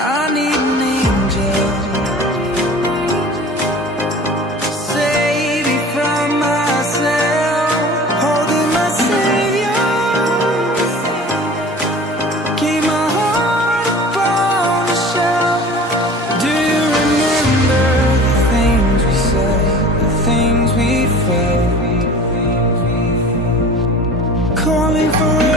I need an angel to save me from myself. Holding my savior, keep my heart upon the shelf. Do you remember the things we said, the things we felt? Calling for